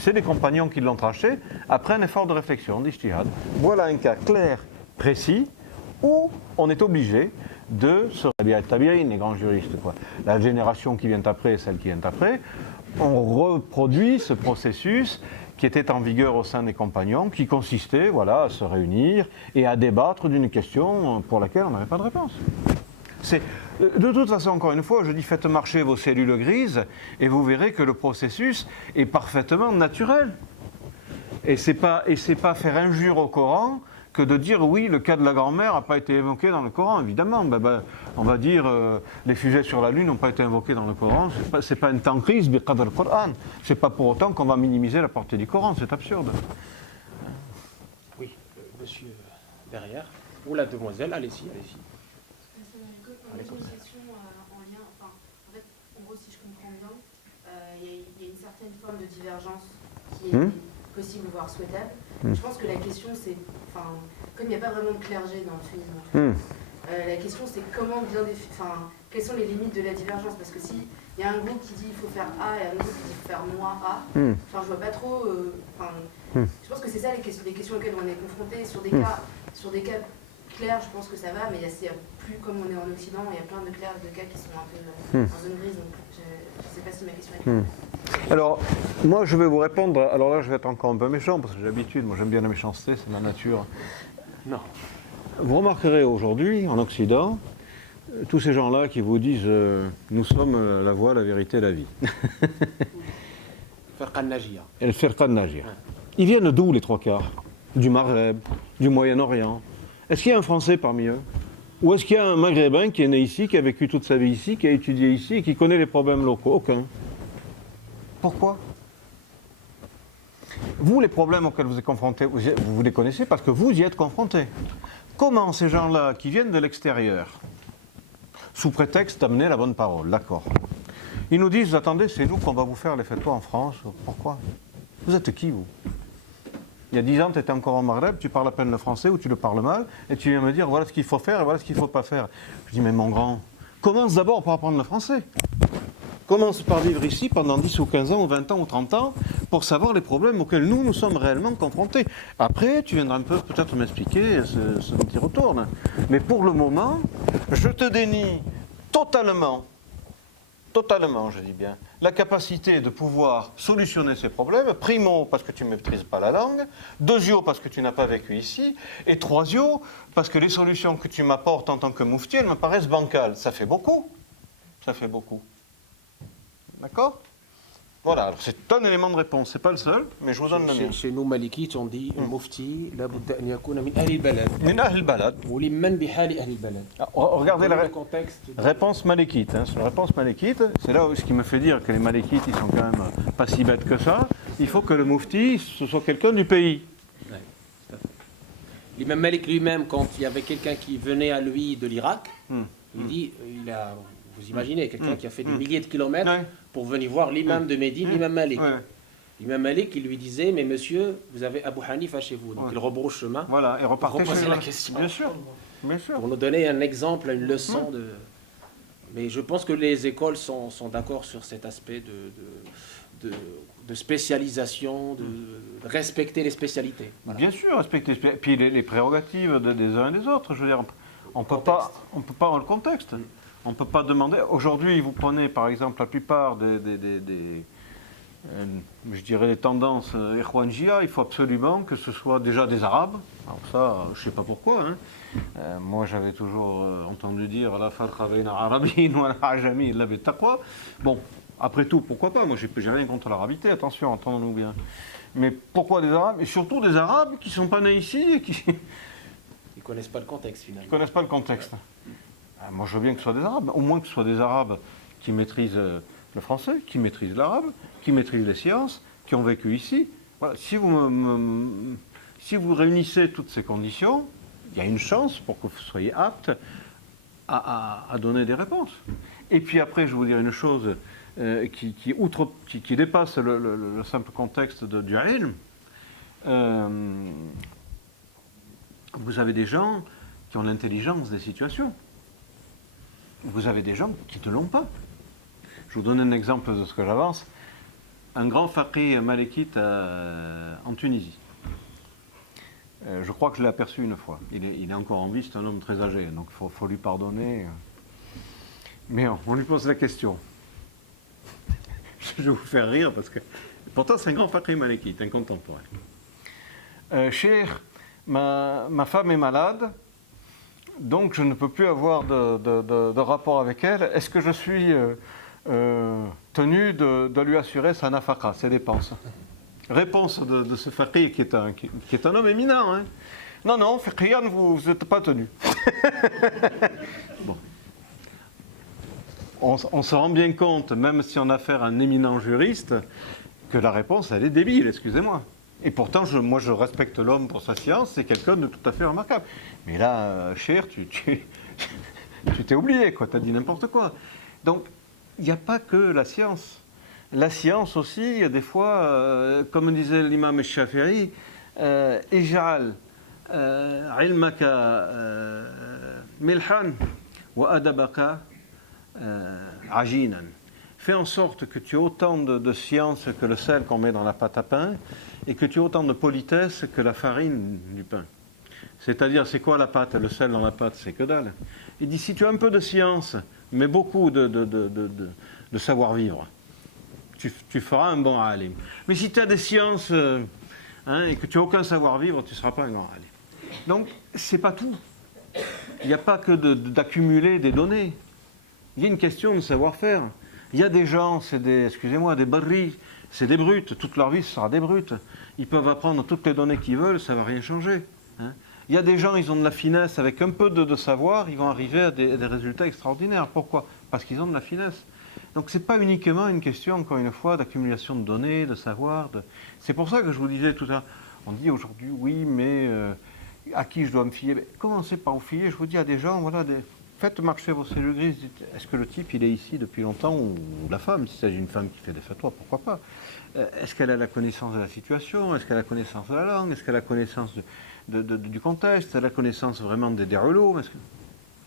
c'est les compagnons qui l'ont tranché après un effort de réflexion, d'ijtihad. Voilà un cas clair, précis, où on est obligé de se tabi'in, les grands juristes, quoi. La génération qui vient après et celle qui vient après, on reproduit ce processus qui était en vigueur au sein des compagnons, qui consistait voilà, à se réunir et à débattre d'une question pour laquelle on n'avait pas de réponse. De toute façon, encore une fois, je dis faites marcher vos cellules grises et vous verrez que le processus est parfaitement naturel. Et c'est pas faire injure au Coran que de dire oui, le cas de la grand-mère n'a pas été évoqué dans le Coran, évidemment. On va dire les fusées sur la Lune n'ont pas été invoqués dans le Coran. C'est pas une tankris biqadr al-Qur'an. C'est pas pour autant qu'on va minimiser la portée du Coran, c'est absurde. Oui, monsieur derrière, ou la demoiselle, allez-y, allez-y. Une question en lien, enfin, en fait, en gros, si je comprends bien, il y a une certaine forme de divergence qui est possible, voire souhaitable. Je pense que la question, c'est, enfin, comme il n'y a pas vraiment de clergé dans le sunnisme, la question, c'est comment bien enfin, quelles sont les limites de la divergence? Parce que s'il y a un groupe qui dit il faut faire A et un autre qui dit il faut faire moins A, enfin, je vois pas trop. Je pense que c'est ça les questions auxquelles on est confronté sur des cas clairs. Je pense que ça va, mais il y a plus comme on est en Occident, il y a plein de cas qui sont un peu en zone grise. Donc je ne sais pas si ma question est claire. Alors, moi je vais vous répondre, alors là je vais être encore un peu méchant, parce que j'ai l'habitude, moi j'aime bien la méchanceté, c'est ma nature. Non. Vous remarquerez aujourd'hui, en Occident, tous ces gens-là qui vous disent nous sommes la voie, la vérité, la vie. Firqa Najia. Et le Firqa Najia. Ils viennent d'où les trois quarts? Du Maghreb, du Moyen-Orient. Est-ce qu'il y a un Français parmi eux? Ou est-ce qu'il y a un Maghrébin qui est né ici, qui a vécu toute sa vie ici, qui a étudié ici et qui connaît les problèmes locaux? Aucun. Pourquoi? Vous, les problèmes auxquels vous êtes confrontés, vous les connaissez parce que vous y êtes confrontés. Comment ces gens-là qui viennent de l'extérieur, sous prétexte d'amener la bonne parole, d'accord, ils nous disent, attendez, c'est nous qu'on va vous faire les fêtes en France, pourquoi? Vous êtes qui, vous? Il y a 10 ans, tu étais encore au Maghreb, tu parles à peine le français ou tu le parles mal, et tu viens me dire, voilà ce qu'il faut faire et voilà ce qu'il ne faut pas faire. Je dis, mais mon grand, commence d'abord par apprendre le français. Commence par vivre ici pendant 10 ou 15 ans, ou 20 ans, ou 30 ans, pour savoir les problèmes auxquels nous sommes réellement confrontés. Après, tu viendras un peu peut-être m'expliquer ce dont il retourne. Mais pour le moment, je te dénie totalement, je dis bien, la capacité de pouvoir solutionner ces problèmes. Primo, parce que tu ne maîtrises pas la langue. Deuxio, parce que tu n'as pas vécu ici. Et troisio, parce que les solutions que tu m'apportes en tant que moufti, elles me paraissent bancales. Ça fait beaucoup. Ça fait beaucoup. D'accord? Voilà, c'est un élément de réponse, c'est pas le seul, mais je vous donne le mien. Chez nous, Malikites, on dit Mufti, la budda an yakuna min ahli al-balad. Min ahli al-balad. Ou liman bihali ahli al-balad. Regardez la contexte. réponse malékite. Hein. Sur la réponse malékite, c'est là où ce qui me fait dire que les malékites, ils sont quand même pas si bêtes que ça. Il faut que le Mufti, ce soit quelqu'un du pays. Ouais, tout à fait. L'imam Malik lui-même, quand il y avait quelqu'un qui venait à lui de l'Irak, il dit, vous imaginez, quelqu'un qui a fait des milliers de kilomètres pour venir voir l'imam de Médine, l'imam Malik. L'imam Malik, il lui disait, mais monsieur, vous avez Abu Hanifa chez vous. Donc il rebrousse chemin. Voilà, et repartait chez la question. Bien sûr, bien sûr. Pour nous donner un exemple, une leçon de... Mais je pense que les écoles sont d'accord sur cet aspect de spécialisation, de respecter les spécialités. Voilà. Bien sûr, respecter puis les prérogatives des uns et des autres. Je veux dire, on peut pas dans le contexte. On ne peut pas demander. Aujourd'hui, vous prenez par exemple la plupart je dirais des tendances Ikhwanjia, il faut absolument que ce soit déjà des Arabes. Alors ça, je ne sais pas pourquoi. Hein. Moi, j'avais toujours entendu dire la farqa bayna arabiyyin wa ajami illa bittaqwa. Bon, après tout, pourquoi pas? Moi, j'ai rien contre l'arabité, attention, entendons-nous bien. Mais pourquoi des Arabes? Et surtout des Arabes qui ne sont pas nés ici et qui... Ils ne connaissent pas le contexte, finalement. Ils ne connaissent pas le contexte. Moi, je veux bien que ce soit des Arabes, au moins que ce soit des Arabes qui maîtrisent le français, qui maîtrisent l'arabe, qui maîtrisent les sciences, qui ont vécu ici. Voilà. Si vous réunissez toutes ces conditions, il y a une chance pour que vous soyez apte à donner des réponses. Et puis après, je vais vous dire une chose qui dépasse le simple contexte du ilm. Vous avez des gens qui ont l'intelligence des situations. Vous avez des gens qui ne l'ont pas. Je vous donne un exemple de ce que j'avance. un grand faqih malékite en Tunisie. Je crois que je l'ai aperçu une fois. Il est encore en vie, c'est un homme très âgé, donc il faut lui pardonner. Mais on lui pose la question. Je vais vous faire rire parce que pourtant c'est un grand faqih malékite, un contemporain. Cheikh, ma femme est malade, donc je ne peux plus avoir de rapport avec elle. Est-ce que je suis tenu de lui assurer sa nafaqa, ses dépenses? Réponse de ce faqih qui est un homme éminent. Hein. Non, faqihan, vous n'êtes pas tenu. Bon. On se rend bien compte, même si on a affaire à un éminent juriste, que la réponse, elle est débile, excusez-moi. Et pourtant, moi, je respecte l'homme pour sa science, c'est quelqu'un de tout à fait remarquable. Mais là, cher, tu t'es oublié, quoi, tu as dit n'importe quoi. Donc, il n'y a pas que la science. La science aussi, des fois, comme disait l'imam Shafi'i, Ij'al ilmaka milhan wa adabaka ajinan. Fais en sorte que tu aies autant de science que le sel qu'on met dans la pâte à pain et que tu aies autant de politesse que la farine du pain. C'est-à-dire, c'est quoi la pâte? Le sel dans la pâte, c'est que dalle. Il dit, si tu as un peu de science, mais beaucoup de savoir-vivre, tu feras un bon alim. Mais si tu as des sciences et que tu n'as aucun savoir-vivre, tu ne seras pas un grand alim. Donc, ce n'est pas tout. Il n'y a pas que d'accumuler des données. Il y a une question de savoir-faire. Il y a des gens, c'est des barris, c'est des brutes. Toute leur vie, ce sera des brutes. Ils peuvent apprendre toutes les données qu'ils veulent, ça ne va rien changer. Hein. Il y a des gens, ils ont de la finesse, avec un peu de savoir, ils vont arriver à des résultats extraordinaires. Pourquoi? Parce qu'ils ont de la finesse. Donc ce n'est pas uniquement une question, encore une fois, d'accumulation de données, de savoir. C'est pour ça que je vous disais tout à l'heure, on dit aujourd'hui, oui, mais à qui je dois me fier? Commencez par vous fier, je vous dis à des gens, voilà, faites marcher vos cellules grises, est-ce que le type, il est ici depuis longtemps, ou la femme, s'il s'agit d'une femme qui fait des fatwas, pourquoi pas? Est-ce qu'elle a la connaissance de la situation? Est-ce qu'elle a la connaissance de la langue? Est-ce qu'elle a la connaissance du contexte? Est-ce qu'elle a la connaissance vraiment des ulûm?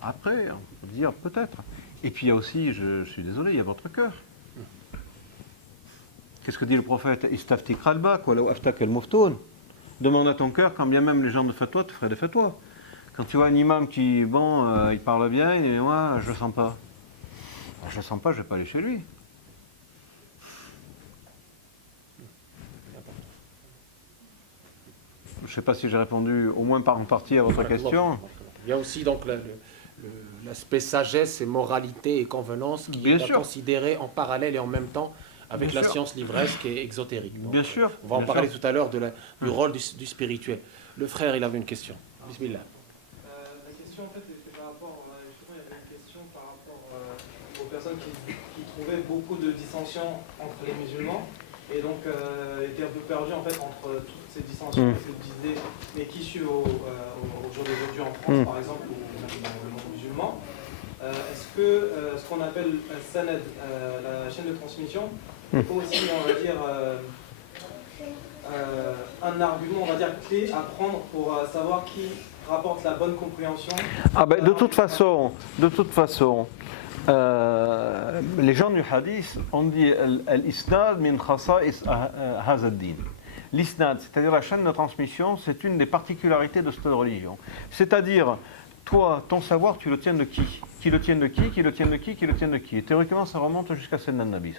Après, on peut dire peut-être. Et puis il y a aussi, je suis désolé, il y a votre cœur. Qu'est-ce que dit le prophète? Istafti qalbak wa law aftak al-muftoun. Demande à ton cœur, quand bien même les gens de fatwa te feraient des fatwas. Quand tu vois un imam qui, il parle bien, et moi, je le sens pas. Alors, je le sens pas, je vais pas aller chez lui. Je ne sais pas si j'ai répondu au moins par en partie à votre question. Il y a aussi donc l'aspect sagesse et moralité et convenance qui est à considérer en parallèle et en même temps avec la science livresque et exotérique. Donc, bien sûr. On va en parler tout à l'heure du rôle du spirituel. Le frère, il avait une question. Bismillah. La question, en fait, était par rapport, justement, il y avait une question par rapport aux personnes qui trouvaient beaucoup de dissensions entre les musulmans et donc étaient un peu perdues en fait entre toutes ces dissensions et se disaient, mais qui suivent au jour d'aujourd'hui en France, par exemple, ou même dans le monde musulman. Est-ce que ce qu'on appelle sanad, la chaîne de transmission, n'est pas aussi, on va dire, un argument, on va dire, clé à prendre pour savoir qui rapporte la bonne compréhension? De toute façon, les gens du hadith ont dit al-isnad min khasa'is hadha ad-din. L'isnad, c'est-à-dire la chaîne de transmission, c'est une des particularités de cette religion. C'est-à-dire, toi, ton savoir, tu le tiens de qui? Qui le tienne de qui? Qui le tienne de qui? Qui le tienne de qui? Et théoriquement, ça remonte jusqu'à Sayyidina Nabi.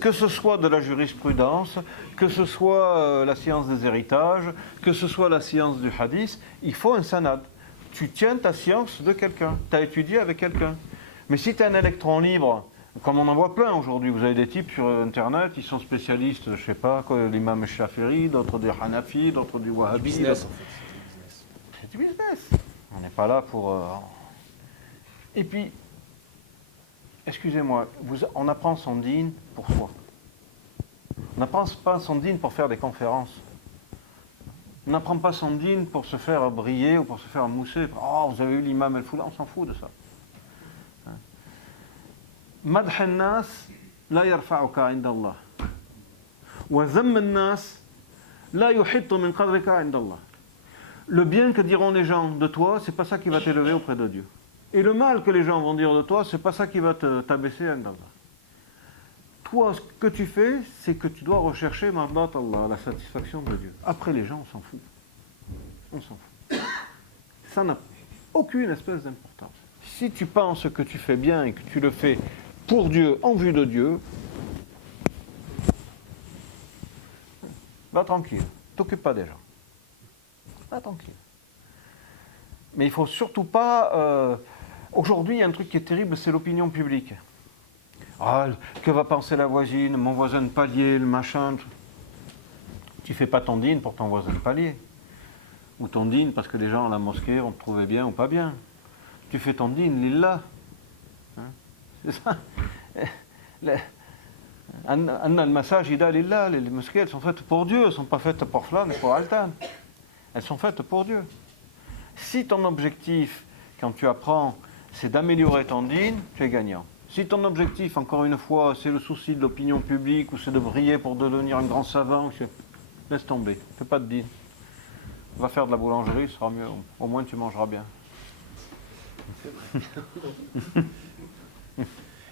Que ce soit de la jurisprudence, que ce soit la science des héritages, que ce soit la science du hadith, il faut un sanad. Tu tiens ta science de quelqu'un, tu as étudié avec quelqu'un. Mais si tu es un électron libre, comme on en voit plein aujourd'hui, vous avez des types sur Internet, ils sont spécialistes, je ne sais pas, l'imam Shafi'i, d'autres du Hanafi, d'autres du Wahhabi. Business. C'est du business. On n'est pas là pour... Et puis, excusez-moi, on apprend son dîne pour soi. On n'apprend pas son dîne pour faire des conférences. On n'apprend pas son dîne pour se faire briller ou pour se faire mousser. Oh, vous avez eu l'imam El-Foula, on s'en fout de ça. Madh al-nas la yarfa'uka 'inda Allah. Wa dhamm al-nas la yuhittu min qadrika 'inda Allah. Le bien que diront les gens de toi, c'est pas ça qui va t'élever auprès de Dieu. Et le mal que les gens vont dire de toi, c'est pas ça qui va t'abaisser. Toi, ce que tu fais, c'est que tu dois rechercher Mardat Allah, la satisfaction de Dieu. Après, les gens, on s'en fout. On s'en fout. Ça n'a aucune espèce d'importance. Si tu penses que tu fais bien et que tu le fais pour Dieu, en vue de Dieu, va tranquille. T'occupe pas des gens. Va tranquille. Mais il ne faut surtout pas... Aujourd'hui, il y a un truc qui est terrible, c'est l'opinion publique. Ah, que va penser la voisine, mon voisin de palier, le machin. Tu fais pas ton dîne pour ton voisin de palier. Ou ton dîne parce que les gens à la mosquée vont te trouver bien ou pas bien. Tu fais ton dîne, lillah. Hein, c'est ça. Le masajida lillah, les mosquées, elles sont faites pour Dieu, elles ne sont pas faites pour flan et pour altan. Elles sont faites pour Dieu. Si ton objectif, quand tu apprends, c'est d'améliorer ton dîne, tu es gagnant. Si ton objectif, encore une fois, c'est le souci de l'opinion publique ou c'est de briller pour devenir un grand savant, laisse tomber, fais pas de dîne. Va faire de la boulangerie, ce sera mieux. Au moins tu mangeras bien.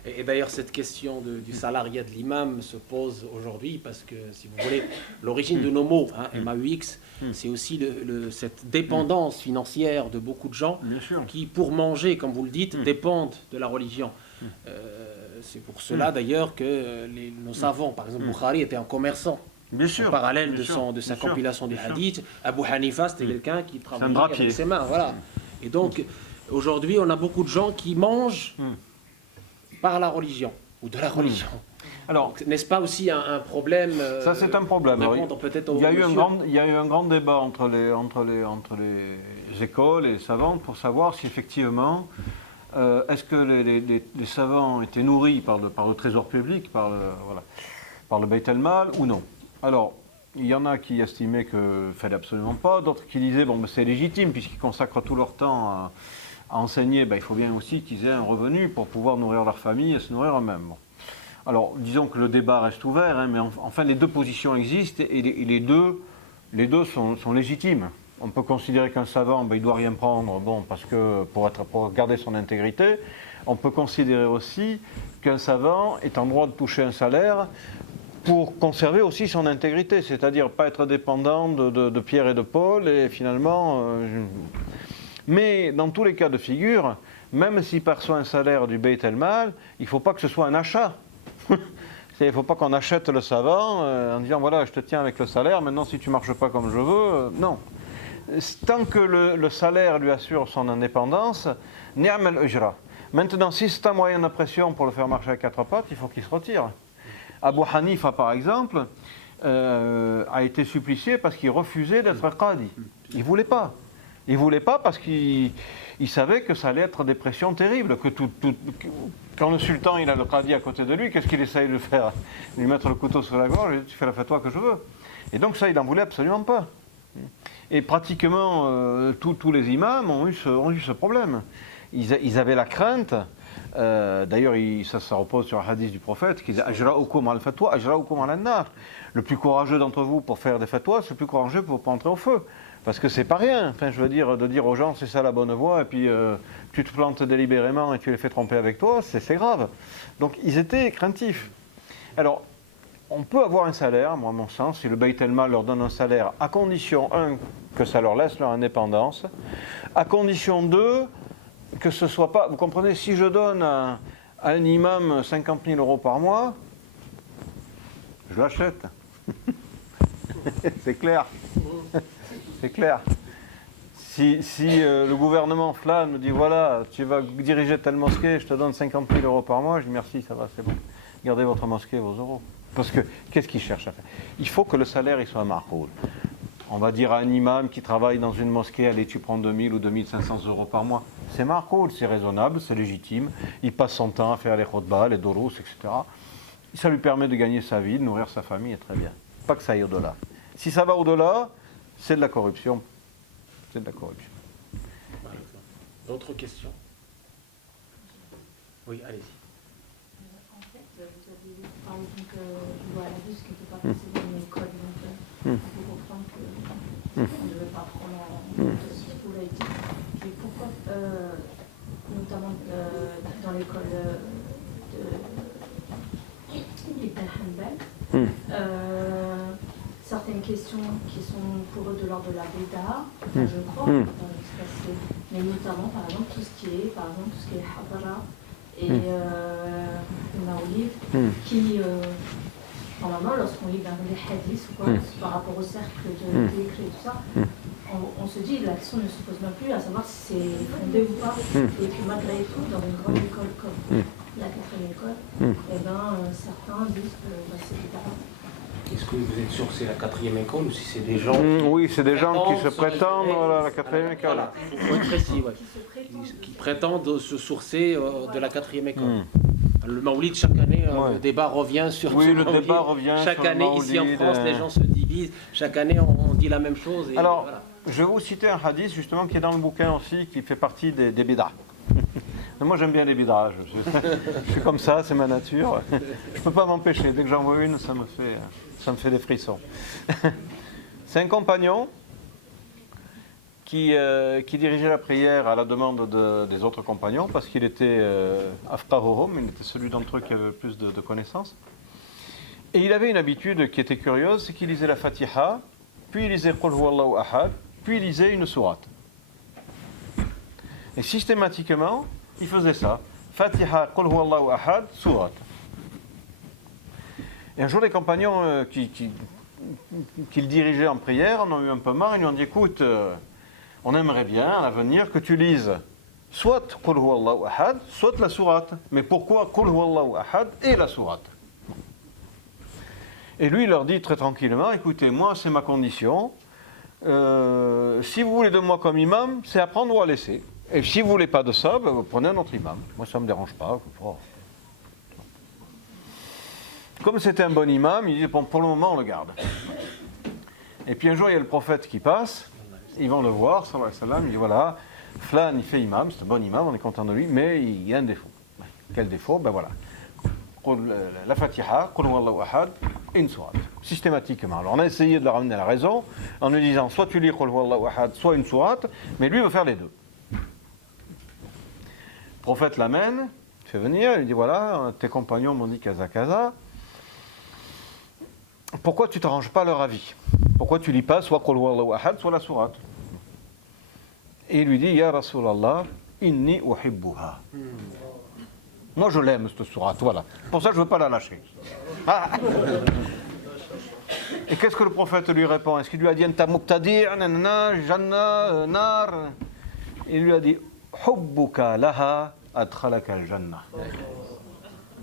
Et d'ailleurs, cette question du salariat de l'imam se pose aujourd'hui parce que, si vous voulez, l'origine de nos mots, MAUX, c'est aussi cette dépendance financière de beaucoup de gens qui, pour manger, comme vous le dites, dépendent de la religion. C'est pour cela, d'ailleurs, que nos savants, par exemple, Bukhari était un commerçant. Bien sûr, en parallèle de sa compilation des hadiths. Abu Hanifa, c'était quelqu'un qui travaillait avec ses mains. Voilà. Et donc, aujourd'hui, on a beaucoup de gens qui mangent par la religion, ou de la religion. Alors, n'est-ce pas aussi un problème ça, c'est un problème. Il y a eu un grand débat entre les écoles et les savants pour savoir si effectivement, est-ce que les savants étaient nourris par le trésor public, par le Beit el-Mal ou non. Alors, il y en a qui estimaient qu'il ne fallait absolument pas, d'autres qui disaient, bon, ben, c'est légitime, puisqu'ils consacrent tout leur temps à enseigner, ben, il faut bien aussi qu'ils aient un revenu pour pouvoir nourrir leur famille et se nourrir eux-mêmes. Bon. Alors, disons que le débat reste ouvert, hein, mais enfin, les deux positions existent et les deux sont légitimes. On peut considérer qu'un savant, ben, il ne doit rien prendre, bon, parce que pour garder son intégrité. On peut considérer aussi qu'un savant est en droit de toucher un salaire pour conserver aussi son intégrité, c'est-à-dire pas être dépendant de Pierre et de Paul, et finalement... Mais dans tous les cas de figure, même s'il perçoit un salaire du Beit el-Mal, il ne faut pas que ce soit un achat. Il ne faut pas qu'on achète le savant en disant, voilà, je te tiens avec le salaire, maintenant si tu ne marches pas comme je veux, non. Tant que le salaire lui assure son indépendance, ni'am al-ujra. Maintenant, si c'est un moyen de pression pour le faire marcher à quatre pattes, il faut qu'il se retire. Abu Hanifa, par exemple, a été supplicié parce qu'il refusait d'être qadi. Il ne voulait pas. Il ne voulait pas parce qu'il savait que ça allait être des pressions terribles. Quand le sultan il a le qadi à côté de lui, qu'est-ce qu'il essaye de faire? Lui mettre le couteau sur la gorge et tu fais la fatwa que je veux. Et donc ça, il n'en voulait absolument pas. Et pratiquement tous les imams ont eu ce problème. Ils avaient la crainte, d'ailleurs ça repose sur un hadith du prophète, qui dit « Ajra'ukum al-fatwa, ajra'ukum al-nar ». Le plus courageux d'entre vous pour faire des fatwas, c'est le plus courageux pour entrer au feu. Parce que c'est pas rien, enfin, je veux dire, de dire aux gens c'est ça la bonne voie, et puis tu te plantes délibérément et tu les fais tromper avec toi, c'est grave. Donc ils étaient craintifs. Alors, on peut avoir un salaire, moi à mon sens, si le Beit el-Mal leur donne un salaire, à condition, un, que ça leur laisse leur indépendance, à condition, deux, que ce soit pas... Vous comprenez, si je donne à un imam 50 000 euros par mois, je l'achète. C'est clair. C'est clair. Si le gouvernement flan me dit, voilà, tu vas diriger telle mosquée, je te donne 50 000 euros par mois, je dis merci, ça va, c'est bon. Gardez votre mosquée, vos euros. Parce que, qu'est-ce qu'ils cherchent à faire? Il faut que le salaire il soit marcoul. On va dire à un imam qui travaille dans une mosquée, allez, tu prends 2000 ou 2500 euros par mois. C'est marcoul, c'est raisonnable, c'est légitime. Il passe son temps à faire les khutbahs, les dorous, etc. Ça lui permet de gagner sa vie, de nourrir sa famille, et très bien. Pas que ça aille au-delà. Si ça va au-delà, c'est de la corruption. C'est de la corruption. D'autres questions? Oui, allez-y. En fait, vous avez parlé du wahhabisme qui n'était pas forcément une école, donc on peut comprendre qu'on ne devait pas prendre en compte ce que vous avez dit. Et pourquoi, notamment dans l'école des questions qui sont pour eux de l'ordre de la Bida, je crois, mais notamment par exemple tout ce qui est Hadara et Maoulid, qui normalement lorsqu'on lit dans les hadiths ou quoi, par rapport au cercle de dhikr et tout ça, on se dit la question ne se pose même plus à savoir si c'est fondé ou pas, et que malgré tout dans une grande école comme la 4e école, et certains disent que c'est Bida. Est-ce que vous êtes sûr que c'est la 4e école ou si c'est des gens oui, c'est des gens qui se prétendent à la 4e école. Voilà, il faut être précis, ouais. Qui prétendent se sourcer de la 4e école. Le Maoulid, chaque année, le débat revient sur oui, ce le Maoulid. débat revient chaque sur année, le Maoulid, ici en France, les gens se divisent. Chaque année, on dit la même chose. Et alors, voilà. je vais vous citer un hadith justement qui est dans le bouquin aussi, qui fait partie des bid'ah. Moi j'aime bien les bid'ah, je suis comme ça, c'est ma nature. Je ne peux pas m'empêcher, dès que j'en vois une, ça me fait des frissons. C'est un compagnon qui dirigeait la prière à la demande des autres compagnons, parce qu'il était afqahuhum, il était celui d'entre eux qui avait le plus de connaissances. Et il avait une habitude qui était curieuse, c'est qu'il lisait la Fatiha, puis il lisait Qul huwallahu ahad, puis il lisait une sourate. Et systématiquement, il faisait ça. Fatiha, Qul huwallahu ahad, sourate. Et un jour, les compagnons qu'il dirigeait en prière en ont eu un peu marre, ils lui ont dit, écoute, on aimerait bien à l'avenir que tu lises soit Qul huwallahu ahad, soit la sourate. Mais pourquoi Qul huwallahu ahad et la sourate? Et lui, il leur dit très tranquillement, écoutez, moi, c'est ma condition. Si vous voulez de moi comme imam, c'est à prendre ou à laisser. Et si vous ne voulez pas de ça, ben, vous prenez un autre imam. Moi, ça ne me dérange pas. Oh. Comme c'était un bon imam, il dit, bon, pour le moment, on le garde. Et puis un jour, il y a le prophète qui passe, ils vont le voir, sallallahu alayhi wa sallam, il dit, voilà, Flan, il fait imam, c'est un bon imam, on est content de lui, mais il y a un défaut. Quel défaut? Ben voilà. La Fatiha, Qul huwallahu ahad, et une sourate, systématiquement. Alors on a essayé de la ramener à la raison, en lui disant, soit tu lis Qul huwallahu ahad, soit une sourate, mais lui, il veut faire les deux. Le prophète l'amène, il fait venir, il dit, voilà, tes compagnons m'ont dit kaza kaza, pourquoi tu ne t'arranges pas leur avis? Pourquoi tu ne lis pas soit Qul huwallahu ahad, soit la sourate? Et il lui dit, Ya Rasulallah, inni uhibbuha. Moi je l'aime cette sourate, voilà. Pour ça je ne veux pas la lâcher. Ah. Et qu'est-ce que le prophète lui répond? Est-ce qu'il lui a dit Anta muqtadi', nanana, janna, nar? Il lui a dit Hubbuka laha adkhalaka al-jannah.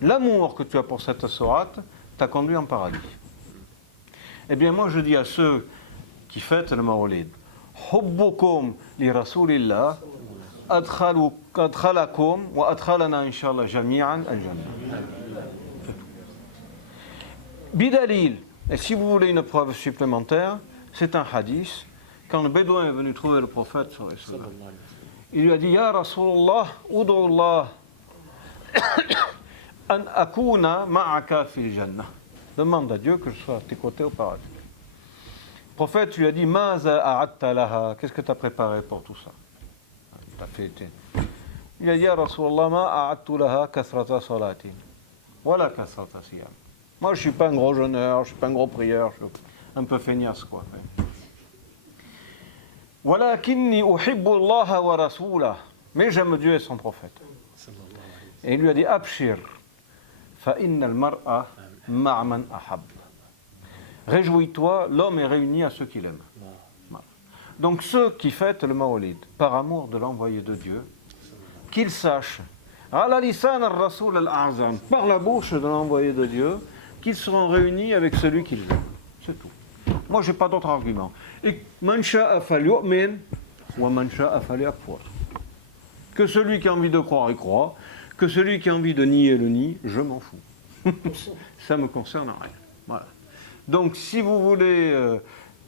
L'amour que tu as pour cette sourate t'a conduit en paradis. Eh bien moi je dis à ceux qui fêtent le Mawlid, Hubbukum li Rasulillah adkhalakum wa adkhalana inshallah jami'an al-jannah. Bidalil, et si vous voulez une preuve supplémentaire, c'est un hadith. Quand le bédouin est venu trouver le prophète, il lui a dit Ya Rasulallah, ud'u Allah an akuna ma'aka fil jannah. Demande à Dieu que je sois à tes côtés au paradis. Le prophète lui a dit Maza a'atta laha, qu'est-ce que tu as préparé pour tout ça? Il a dit Ya Rasulallah, ma a'attu laha kathrata salatin, wala kathrata siyam. Moi, je ne suis pas un gros jeûneur, je ne suis pas un gros prieur, je suis un peu feignasse, quoi. Walakinni uhibbu Allah wa rasulah. Mais j'aime Dieu et son prophète. Et il lui a dit Abshir, fa inna al-mar'a ma'a man ahab. Réjouis-toi, l'homme est réuni à ceux qu'il aime. Voilà. Donc ceux qui fêtent le Mawlid par amour de l'envoyé de Dieu, qu'ils sachent, ala lisan al-rasoul al-a'zam, par la bouche de l'envoyé de Dieu, qu'ils seront réunis avec celui qu'ils aiment. C'est tout. Moi, je n'ai pas d'autre argument. Et man sha'a falyu'min wa man sha'a falyakfur. Que celui qui a envie de croire, il croit. Que celui qui a envie de nier, le nie. Je m'en fous. Ça ne me concerne rien. Voilà. Donc, si vous voulez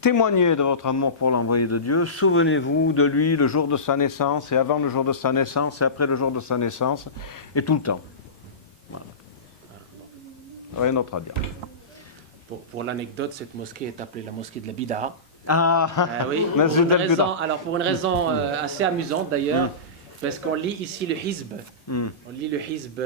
témoigner de votre amour pour l'envoyé de Dieu, souvenez-vous de lui le jour de sa naissance, et avant le jour de sa naissance, et après le jour de sa naissance, et tout le temps. Voilà. Rien d'autre à dire. Pour l'anecdote, cette mosquée est appelée la mosquée de la Bida. Ah, Oui, pour une raison assez amusante d'ailleurs. Parce qu'on lit ici le hizb. On lit le hizb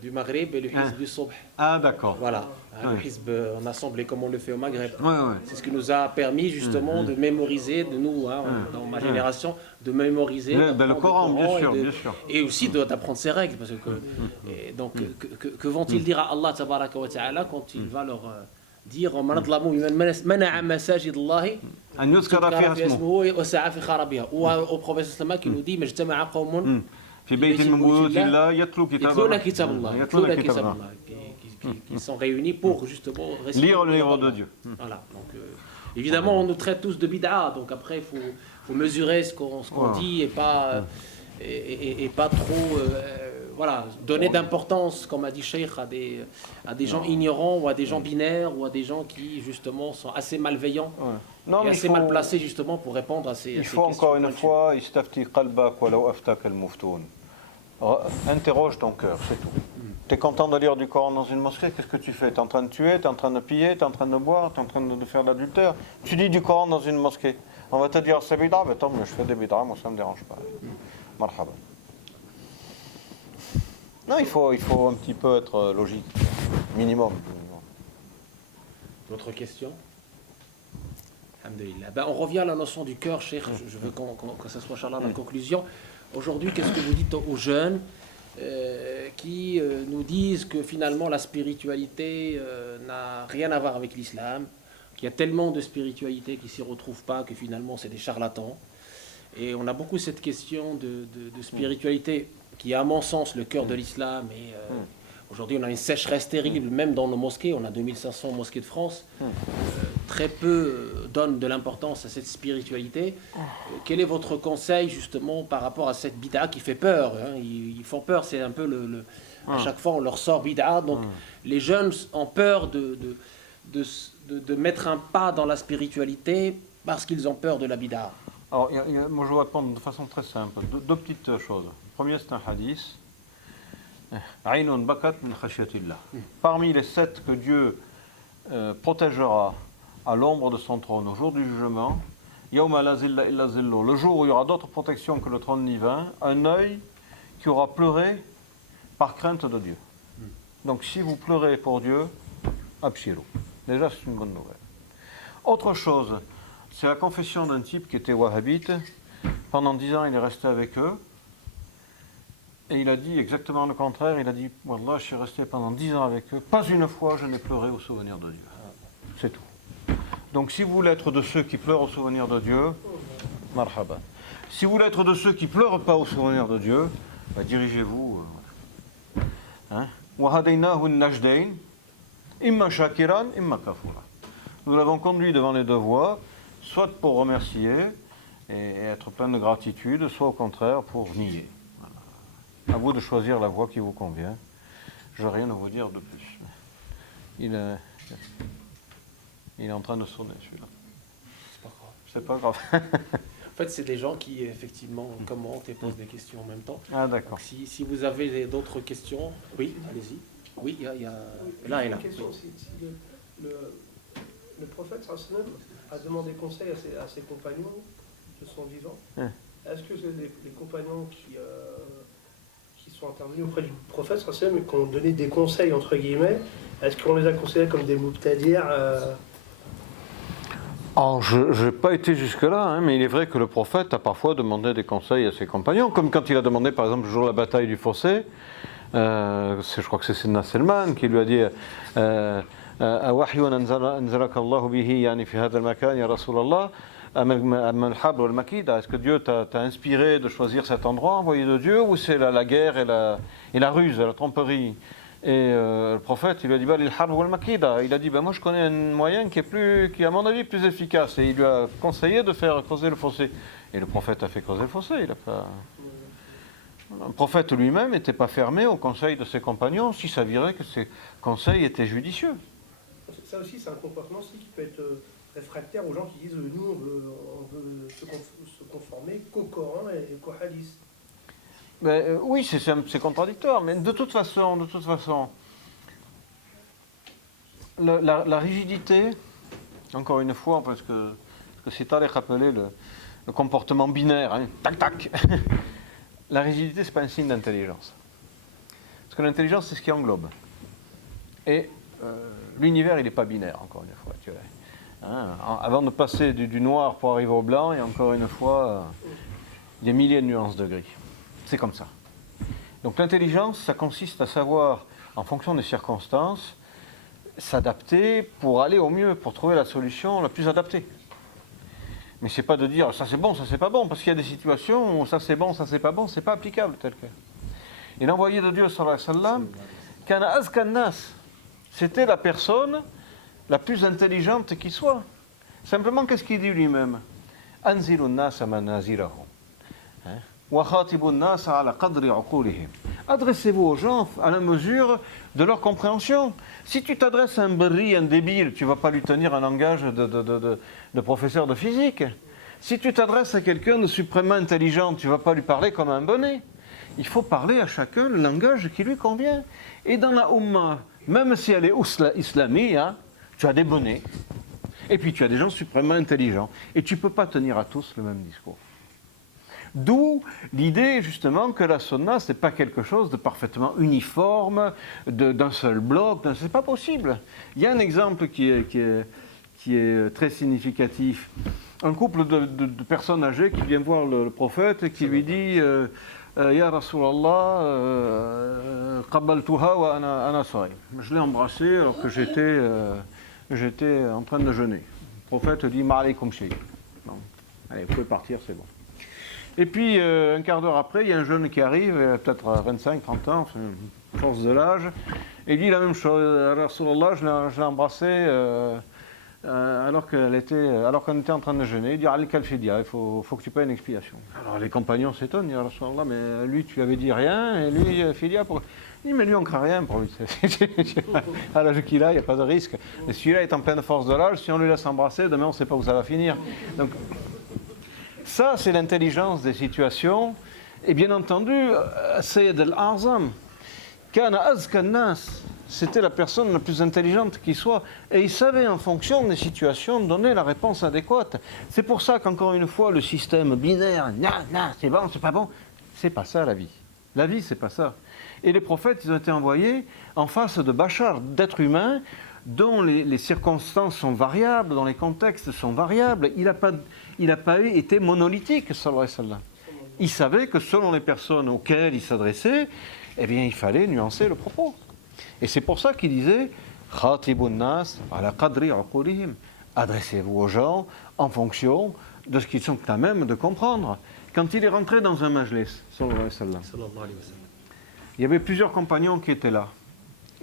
du Maghreb et le hizb du Subh. Ah, d'accord. Voilà, le hizb en assemblée comme on le fait au Maghreb. Ouais, ouais. C'est ce qui nous a permis justement de mémoriser, de nous, dans ma génération, de mémoriser Le Coran, bien sûr, bien sûr. et aussi d'apprendre ses règles. Parce que, et donc, que vont-ils dire à Allah tabaraka wa ta'ala quand il va leur dire ou au prophète sallallahu qui nous dit مجتمع قوم في بيت من بيوت الله يتلو كتاب الله qui sont réunis pour justement lire le livre de Dieu. Voilà. Donc, évidemment, on nous traite tous de bid'a, donc après, il faut mesurer ce qu'on dit et pas trop voilà, donner d'importance, comme a dit Cheikh, à des gens ignorants ou à des gens binaires ou à des gens qui justement sont assez malveillants et assez mal placés justement pour répondre à ces questions. Il faut encore une fois, istafti qalbak walau aftaka al-muftoun. Interroge ton cœur, c'est tout. Tu es content de lire du Coran dans une mosquée, qu'est-ce que tu fais? Tu es en train de tuer, tu es en train de piller, tu es en train de boire, tu es en train de faire l'adultère. Tu lis du Coran dans une mosquée. On va te dire c'est bid'a, mais tant mieux, je fais des bid'a, moi ça ne me dérange pas. Marhaba. Non, il faut un petit peu être logique, minimum. D'autres questions? Alhamdulillah. Ben, on revient à la notion du cœur, Cheikh. Je veux que ça soit Inch'Allah la conclusion. Aujourd'hui, qu'est-ce que vous dites aux jeunes qui nous disent que finalement la spiritualité n'a rien à voir avec l'islam, qu'il y a tellement de spiritualité qui ne s'y retrouvent pas, que finalement c'est des charlatans. Et on a beaucoup cette question de spiritualité qui est à mon sens le cœur de l'islam. Et aujourd'hui on a une sécheresse terrible, même dans nos mosquées, on a 2500 mosquées de France. Très peu donnent de l'importance à cette spiritualité. Quel est votre conseil justement par rapport à cette bid'a qui fait peur, hein? Ils font peur, c'est un peu à chaque fois on leur sort bid'a, donc les jeunes ont peur de mettre un pas dans la spiritualité parce qu'ils ont peur de la bid'a. Alors, moi je vais répondre de façon très simple. Deux petites choses. Le premier, c'est un hadith. Aynun bakat min khashyatillah. Parmi les 7 que Dieu protégera à l'ombre de son trône au jour du jugement, yawma la zilla illa zillu, le jour où il y aura d'autres protections que le trône divin, un œil qui aura pleuré par crainte de Dieu. Donc si vous pleurez pour Dieu, abshirou. Déjà, c'est une bonne nouvelle. Autre chose, c'est la confession d'un type qui était wahhabite. Pendant 10 ans, il est resté avec eux. Et il a dit exactement le contraire. Il a dit, Wallah, je suis resté pendant 10 ans avec eux. Pas une fois, je n'ai pleuré au souvenir de Dieu. C'est tout. Donc, si vous voulez être de ceux qui pleurent au souvenir de Dieu, marhaba. Si vous voulez être de ceux qui ne pleurent pas au souvenir de Dieu, bah, dirigez-vous. Wahadaynahu najdayn, imma shakiran, imma kafura. Nous l'avons conduit devant les deux voies, soit pour remercier et être plein de gratitude, soit au contraire pour nier. Voilà. À vous de choisir la voie qui vous convient. Je n'ai rien à vous dire de plus. Il est en train de sonner celui-là. C'est pas grave. En fait, c'est des gens qui effectivement commentent et posent des questions en même temps. Ah d'accord. Si vous avez d'autres questions, oui, allez-y. Oui, il y a là et là. Question, si le prophète sallam a demandé conseil à ses compagnons de son vivant. Est-ce que les compagnons qui sont intervenus auprès du prophète sallam et qui ont donné des conseils entre guillemets, est-ce qu'on les a considérés comme des mubtadi'as Alors, je n'ai pas été jusque-là, mais il est vrai que le prophète a parfois demandé des conseils à ses compagnons, comme quand il a demandé, par exemple, le jour de la bataille du fossé, je crois que c'est Sidna Salman qui lui a dit أوحي أنزلك الله به يعني في هذا المكان يا رسول الله أم الحرب والمكيدة. Est-ce que Dieu t'a inspiré de choisir cet endroit envoyé de Dieu, ou c'est la guerre et la ruse, la tromperie? Et le prophète, il lui a dit, il a dit, moi je connais un moyen qui est à mon avis plus efficace. Et il lui a conseillé de faire creuser le fossé. Et le prophète a fait creuser le fossé. Le prophète lui-même n'était pas fermé au conseil de ses compagnons s'il s'avérait que ses conseils étaient judicieux. Ça aussi, c'est un comportement aussi qui peut être réfractaire aux gens qui disent, nous, on veut se conformer qu'au Coran et qu'au hadith. Oui, c'est contradictoire, mais de toute façon, la rigidité, encore une fois, parce que c'est Tariq appelé le comportement binaire, tac tac. la rigidité, ce n'est pas un signe d'intelligence. Parce que l'intelligence, c'est ce qui englobe. Et l'univers, il n'est pas binaire, encore une fois. Tu vois. Avant de passer du noir pour arriver au blanc, et encore une fois, il y a milliers de nuances de gris. C'est comme ça. Donc l'intelligence, ça consiste à savoir, en fonction des circonstances, s'adapter pour aller au mieux, pour trouver la solution la plus adaptée. Mais c'est pas de dire ça c'est bon, ça c'est pas bon, parce qu'il y a des situations où ça c'est bon, ça c'est pas bon, c'est pas applicable tel quel. Et l'envoyé de Dieu, sallallahu alayhi wa sallam, kana azkan nas, c'était la personne la plus intelligente qui soit. Simplement, qu'est-ce qu'il dit lui-même? Anzilun nas manazilahum. Wa khatibun nas ala qadri uqulihim. Adressez-vous aux gens à la mesure de leur compréhension. Si tu t'adresses à un berri, un débile, tu ne vas pas lui tenir un langage de professeur de physique. Si tu t'adresses à quelqu'un de suprêmement intelligent, tu ne vas pas lui parler comme un bonnet. Il faut parler à chacun le langage qui lui convient. Et dans la Ummah, même si elle est islamique, hein, tu as des bonnets. Et puis tu as des gens suprêmement intelligents. Et tu ne peux pas tenir à tous le même discours. D'où l'idée justement que la sunna, ce n'est pas quelque chose de parfaitement uniforme, d'un seul bloc, ce n'est pas possible. Il y a un exemple qui est très significatif. Un couple de personnes âgées qui vient voir le prophète et qui lui dit Ya Rasulallah, qabbaltuha wa ana sa'im. Je l'ai embrassé alors que j'étais en train de jeûner. Le prophète dit Ma'alaykum shay. Allez, vous pouvez partir, c'est bon. Et puis, un quart d'heure après, il y a un jeune qui arrive, peut-être à 25, 30 ans, enfin, force de l'âge, et il dit la même chose. Rasulallah, je l'ai embrassée alors qu'on était en train de jeûner. Il dit Al-Kalfidia, il faut que tu payes une expiation. Alors les compagnons s'étonnent, ils disent Rasulallah, mais lui, tu avais dit rien, et lui, Fidia, pour. Il dit, mais lui, on ne craint rien pour lui. À l'âge qu'il a, il n'y a pas de risque. Mais celui-là est en pleine force de l'âge, si on lui laisse embrasser, demain, on ne sait pas où ça va finir. Donc, ça, c'est l'intelligence des situations. Et bien entendu, Sayyid al-A'zam, Kana azkan nas, c'était la personne la plus intelligente qui soit. Et il savait, en fonction des situations, donner la réponse adéquate. C'est pour ça qu'encore une fois, le système binaire, c'est bon, c'est pas bon, c'est pas ça la vie. La vie, c'est pas ça. Et les prophètes, ils ont été envoyés en face de bachar, d'êtres humains, dont les circonstances sont variables, dont les contextes sont variables. Il n'a pas été monolithique, sallallahu alayhi wa sallam. Il savait que selon les personnes auxquelles il s'adressait, eh bien, il fallait nuancer le propos. Et c'est pour ça qu'il disait « Khatibun nas ala qadri uqulihim » adressez-vous aux gens en fonction de ce qu'ils sont à même de comprendre. Quand il est rentré dans un majlis, sallallahu alayhi wa sallam, il y avait plusieurs compagnons qui étaient là.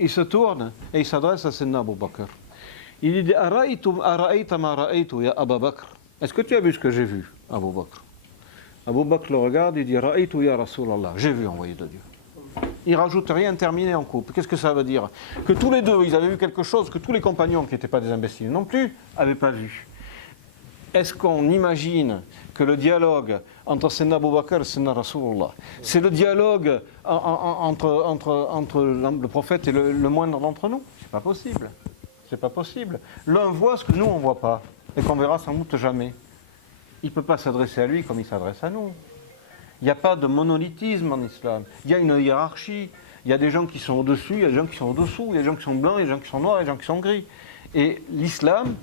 Il se tourne et il s'adresse à Sayyidina Abu Bakr. Il dit Ara'ayta ma ra'aytu ya Abu Bakr. Est-ce que tu as vu ce que j'ai vu, Abu Bakr? Abu Bakr le regarde et dit Ra'aytu ya Rasulallah. J'ai vu, envoyé de Dieu. Il rajoute rien, terminé en couple. Qu'est-ce que ça veut dire? Que tous les deux, ils avaient vu quelque chose que tous les compagnons, qui n'étaient pas des imbéciles non plus, n'avaient pas vu. Est-ce qu'on imagine que le dialogue entre Sayyidina Abu Bakr et Sayyidina Rasulullah, c'est le dialogue entre le prophète et le moindre d'entre nous? C'est pas possible. C'est pas possible. L'un voit ce que nous, on ne voit pas, et qu'on verra sans doute jamais. Il ne peut pas s'adresser à lui comme il s'adresse à nous. Il n'y a pas de monolithisme en islam. Il y a une hiérarchie. Il y a des gens qui sont au-dessus, il y a des gens qui sont au-dessous, il y a des gens qui sont blancs, il y a des gens qui sont noirs, il y a des gens qui sont gris. Et l'islam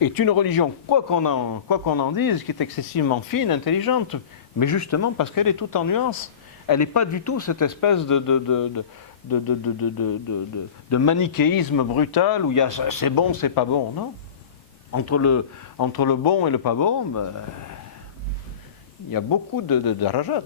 est une religion, quoi qu'on en dise, qui est excessivement fine, intelligente, mais justement parce qu'elle est toute en nuances. Elle n'est pas du tout cette espèce de manichéisme brutal où il y a c'est bon, c'est pas bon, non. Entre le bon et le pas bon, il y a beaucoup de rajat.